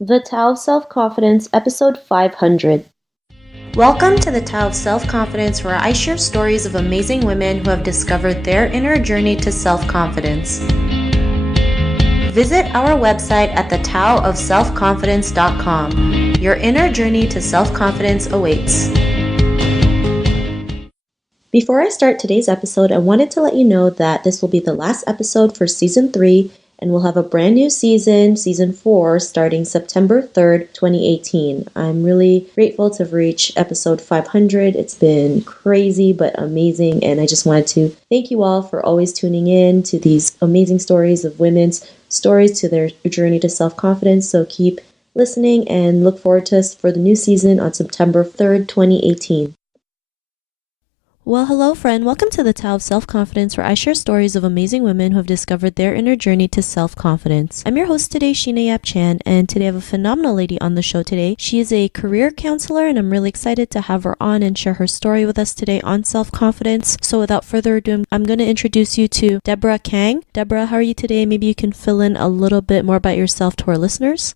The Tao of Self-Confidence, episode 500. Welcome to the Tao of Self-Confidence, where I share stories of amazing women who have discovered their inner journey to self-confidence. Visit our website at thetaoofselfconfidence.com. Your inner journey to self-confidence awaits. Before I start today's episode, I wanted to let you know that this will be the last episode for Season 3, and we'll have a brand new season, Season 4, starting September 3rd, 2018. I'm really grateful to have reached episode 500. It's been crazy but amazing, and I just wanted to thank you all for always tuning in to these amazing stories of women's stories to their journey to self-confidence. So keep listening and look forward to us for the new season on September 3rd, 2018. Well, hello, friend. Welcome to the Tao of Self-Confidence, where I share stories of amazing women who have discovered their inner journey to self-confidence. I'm your host today, Sheena Yap Chan, and today I have a phenomenal lady on the show today. She is a career counselor, and I'm really excited to have her on and share her story with us today on self-confidence. So without further ado, I'm going to introduce you to Deborah Kang. Deborah, how are you today? Maybe you can fill in a little bit more about yourself to our listeners.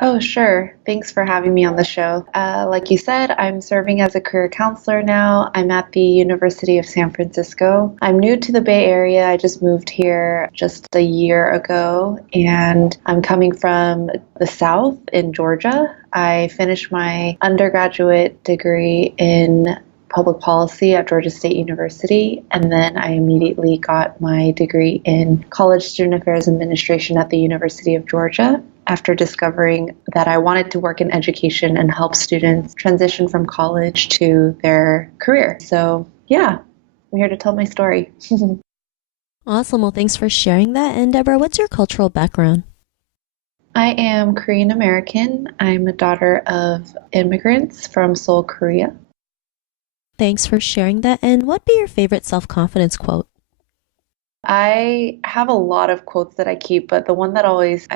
Oh, sure. Thanks for having me on the show. Like you said, I'm serving as a career counselor now. I'm at the University of San Francisco. I'm new to the Bay Area. I just moved here just a year ago, and I'm coming from the South in Georgia. I finished my undergraduate degree in public policy at Georgia State University, and then I immediately got my degree in college student affairs administration at the University of Georgia after discovering that I wanted to work in education and help students transition from college to their career. So yeah, I'm here to tell my story. Awesome. Well, thanks for sharing that. And Deborah, what's your cultural background? I am Korean American. I'm a daughter of immigrants from Seoul, Korea. Thanks for sharing that. And what'd be your favorite self-confidence quote? I have a lot of quotes that I keep, but the one that always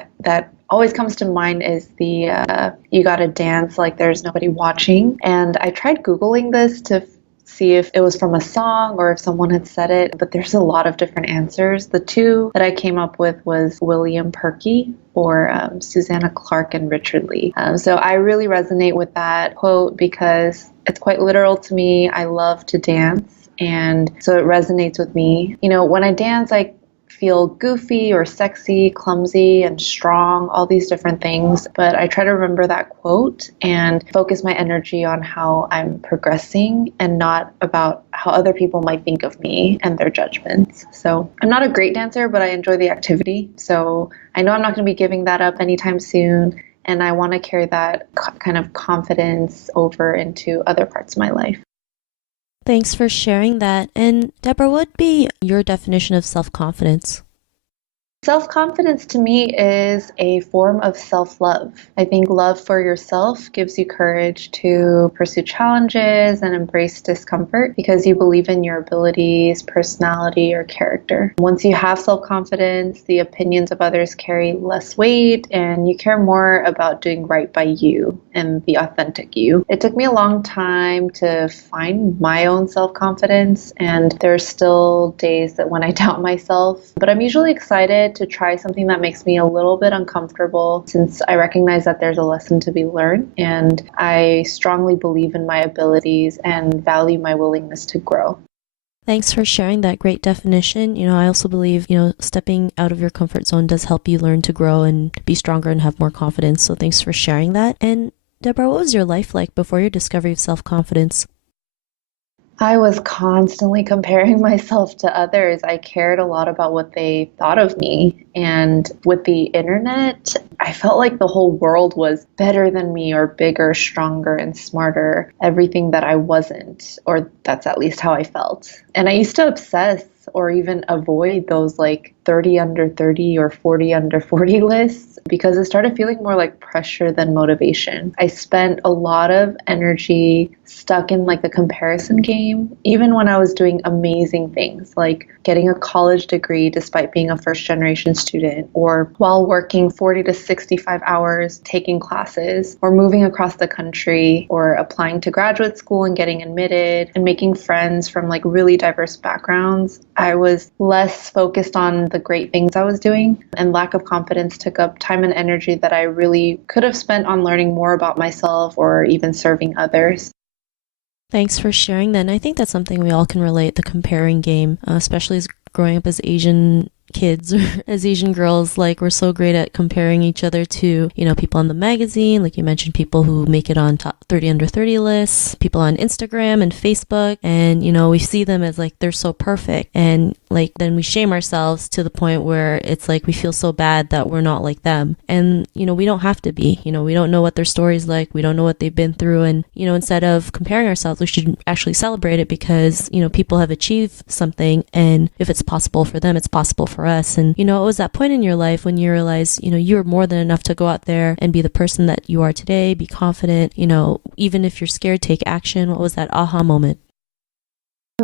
comes to mind is the "you gotta dance like there's nobody watching." And I tried Googling this to see if it was from a song or if someone had said it, but there's a lot of different answers. The two that I came up with was William Perky or Susanna Clark and Richard Lee. So I really resonate with that quote because it's quite literal to me. I love to dance. And so it resonates with me. You know, when I dance, I feel goofy or sexy, clumsy and strong, all these different things. But I try to remember that quote and focus my energy on how I'm progressing and not about how other people might think of me and their judgments. So I'm not a great dancer, but I enjoy the activity. So I know I'm not going to be giving that up anytime soon. And I want to carry that kind of confidence over into other parts of my life. Thanks for sharing that. And Deborah, what would be your definition of self-confidence? Self-confidence to me is a form of self-love. I think love for yourself gives you courage to pursue challenges and embrace discomfort because you believe in your abilities, personality, or character. Once you have self-confidence, the opinions of others carry less weight and you care more about doing right by you and the authentic you. It took me a long time to find my own self-confidence, and there are still days that when I doubt myself, but I'm usually excited to try something that makes me a little bit uncomfortable since I recognize that there's a lesson to be learned, and I strongly believe in my abilities and value my willingness to grow. Thanks for sharing that great definition. I also believe, stepping out of your comfort zone does help you learn to grow and be stronger and have more confidence. So thanks for sharing that. And Deborah, what was your life like before your discovery of self-confidence? I was constantly comparing myself to others. I cared a lot about what they thought of me. And with the internet, I felt like the whole world was better than me or bigger, stronger, and smarter. Everything that I wasn't, or that's at least how I felt. And I used to obsess or even avoid those like 30 under 30 or 40 under 40 lists because it started feeling more like pressure than motivation. I spent a lot of energy stuck in like the comparison game, even when I was doing amazing things like getting a college degree despite being a first generation student, or while working 40 to 65 hours taking classes, or moving across the country, or applying to graduate school and getting admitted and making friends from like really diverse backgrounds. I was less focused on the great things I was doing. And lack of confidence took up time and energy that I really could have spent on learning more about myself or even serving others. Thanks for sharing that. And I think that's something we all can relate, the comparing game, especially as growing up as Asian kids or as Asian girls. Like, we're so great at comparing each other to, people on the magazine, like you mentioned, people who make it on top 30 under 30 lists, people on Instagram and Facebook, and we see them as like they're so perfect, and like then we shame ourselves to the point where it's like we feel so bad that we're not like them. And we don't have to be. We don't know what their story's like, we don't know what they've been through, and instead of comparing ourselves, we should actually celebrate it, because people have achieved something, and if it's possible for them, it's possible for us. And it was that point in your life when you realize you're more than enough to go out there and be the person that you are today, be confident, even if you're scared, take action. What was that aha moment?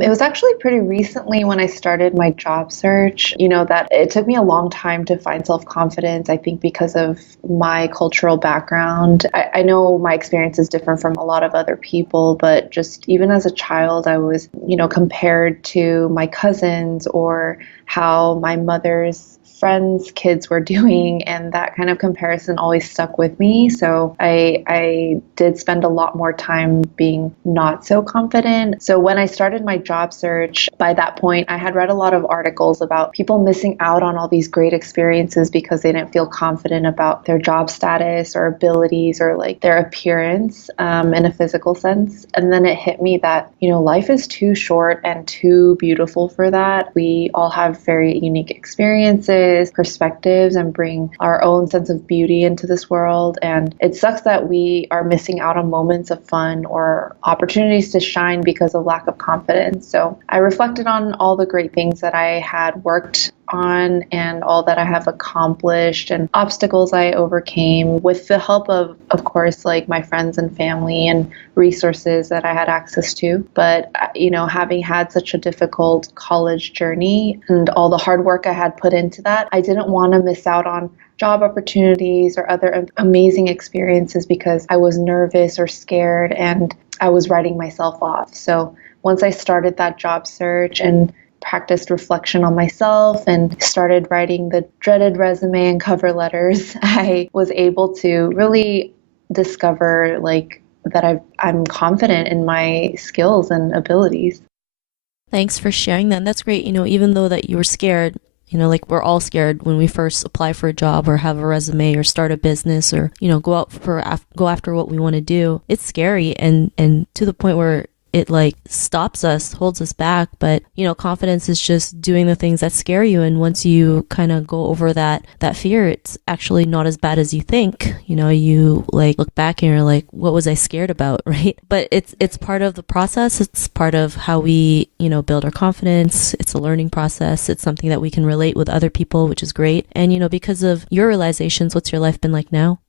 It was actually pretty recently when I started my job search, that it took me a long time to find self-confidence, I think because of my cultural background. I know my experience is different from a lot of other people, but just even as a child, I was, compared to my cousins or how my mother's friends' kids were doing, and that kind of comparison always stuck with me. So I did spend a lot more time being not so confident. So when I started my job search, by that point, I had read a lot of articles about people missing out on all these great experiences because they didn't feel confident about their job status or abilities or like their appearance in a physical sense. And then it hit me that, life is too short and too beautiful for that. We all have very unique experiences, perspectives, and bring our own sense of beauty into this world. And it sucks that we are missing out on moments of fun or opportunities to shine because of lack of confidence. So I reflected on all the great things that I had worked on and all that I have accomplished and obstacles I overcame with the help of course, like my friends and family and resources that I had access to. But, having had such a difficult college journey and all the hard work I had put into that, I didn't want to miss out on job opportunities or other amazing experiences because I was nervous or scared and I was writing myself off. So once I started that job search and practiced reflection on myself and started writing the dreaded resume and cover letters, I was able to really discover that I'm confident in my skills and abilities. Thanks for sharing that. And that's great. Even though that you were scared, like we're all scared when we first apply for a job or have a resume or start a business or, go after what we want to do. It's scary and to the point where it like stops us, holds us back. But, confidence is just doing the things that scare you. And once you kind of go over that fear, it's actually not as bad as you think. You like look back and you're like, what was I scared about? Right. But it's part of the process. It's part of how we, build our confidence. It's a learning process. It's something that we can relate with other people, which is great. And, because of your realizations, what's your life been like now?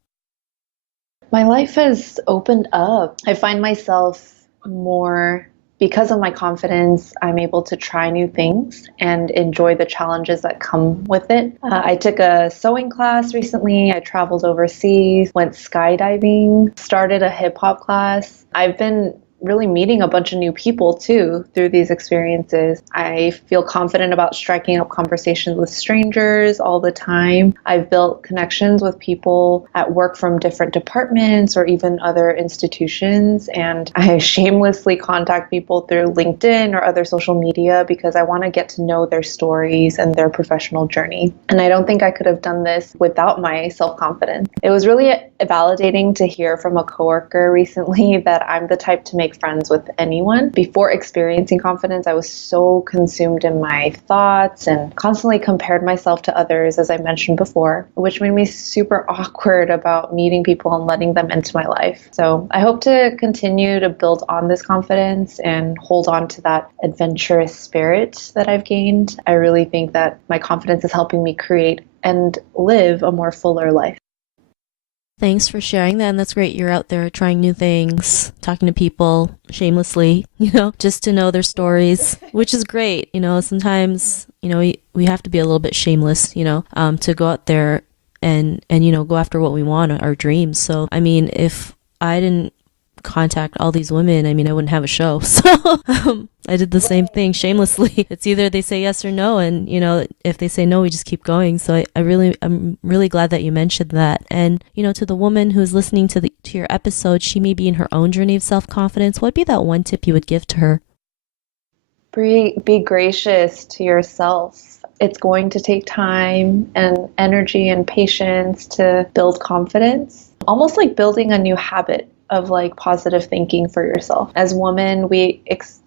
My life has opened up. I find myself more because of my confidence. I'm able to try new things and enjoy the challenges that come with it. I took a sewing class recently. I traveled overseas, went skydiving, started a hip hop class. I've been really meeting a bunch of new people too through these experiences. I feel confident about striking up conversations with strangers all the time. I've built connections with people at work from different departments or even other institutions, and I shamelessly contact people through LinkedIn or other social media because I want to get to know their stories and their professional journey. And I don't think I could have done this without my self-confidence. It was really validating to hear from a coworker recently that I'm the type to make friends with anyone. Before experiencing confidence, I was so consumed in my thoughts and constantly compared myself to others, as I mentioned before, which made me super awkward about meeting people and letting them into my life. So I hope to continue to build on this confidence and hold on to that adventurous spirit that I've gained. I really think that my confidence is helping me create and live a more fuller life. Thanks for sharing that. And that's great. You're out there trying new things, talking to people shamelessly, just to know their stories, which is great. Sometimes, we have to be a little bit shameless, to go out there and go after what we want, our dreams. So, I mean, if I didn't contact all these women, I mean, I wouldn't have a show. So I did the same thing shamelessly. It's either they say yes or no. And, you know, if they say no, we just keep going. So I'm really glad that you mentioned that. And, you know, to the woman who's listening to your episode, she may be in her own journey of self-confidence. What'd be that one tip you would give to her? Be gracious to yourself. It's going to take time and energy and patience to build confidence, almost like building a new habit of like positive thinking for yourself. As women, we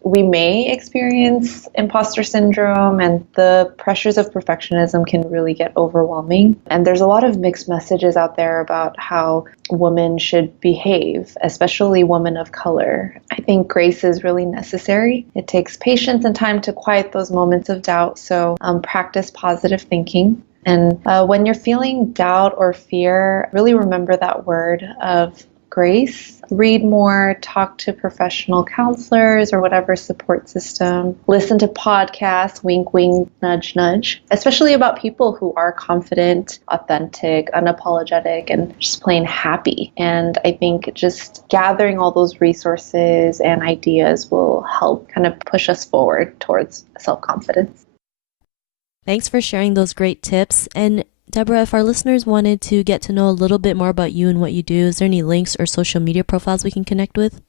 may experience imposter syndrome, and the pressures of perfectionism can really get overwhelming. And there's a lot of mixed messages out there about how women should behave, especially women of color. I think grace is really necessary. It takes patience and time to quiet those moments of doubt. So practice positive thinking. And when you're feeling doubt or fear, really remember that word of grace. Read more, talk to professional counselors or whatever support system. Listen to podcasts, wink, wink, nudge, nudge, especially about people who are confident, authentic, unapologetic, and just plain happy. And I think just gathering all those resources and ideas will help kind of push us forward towards self-confidence. Thanks for sharing those great tips. And Deborah, if our listeners wanted to get to know a little bit more about you and what you do, is there any links or social media profiles we can connect with?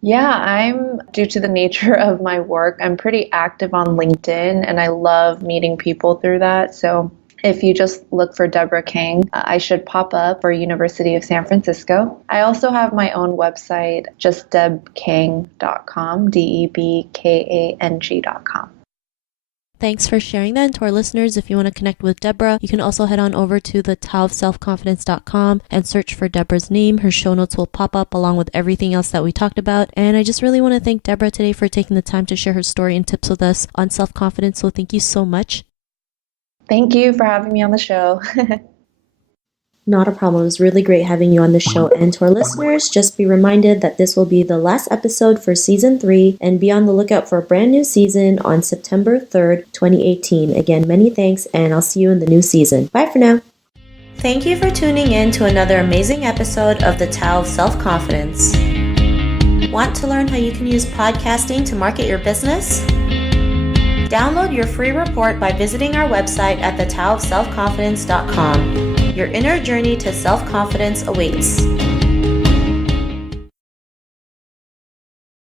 Yeah, due to the nature of my work, I'm pretty active on LinkedIn, and I love meeting people through that. So if you just look for Deborah Kang, I should pop up for University of San Francisco. I also have my own website, just debkang.com, debkang.com. Thanks for sharing that. And to our listeners, if you want to connect with Deborah, you can also head on over to the taoofselfconfidence.com and search for Deborah's name. Her show notes will pop up along with everything else that we talked about. And I just really want to thank Deborah today for taking the time to share her story and tips with us on self-confidence. So thank you so much. Thank you for having me on the show. Not a problem. It was really great having you on the show. And to our listeners, just be reminded that this will be the last episode for season 3, and be on the lookout for a brand new season on September 3rd, 2018. Again, many thanks, and I'll see you in the new season. Bye for now. Thank you for tuning in to another amazing episode of the Tao of Self-Confidence. Want to learn how you can use podcasting to market your business? Download your free report by visiting our website at thetaoofselfconfidence.com. Your inner journey to self-confidence awaits.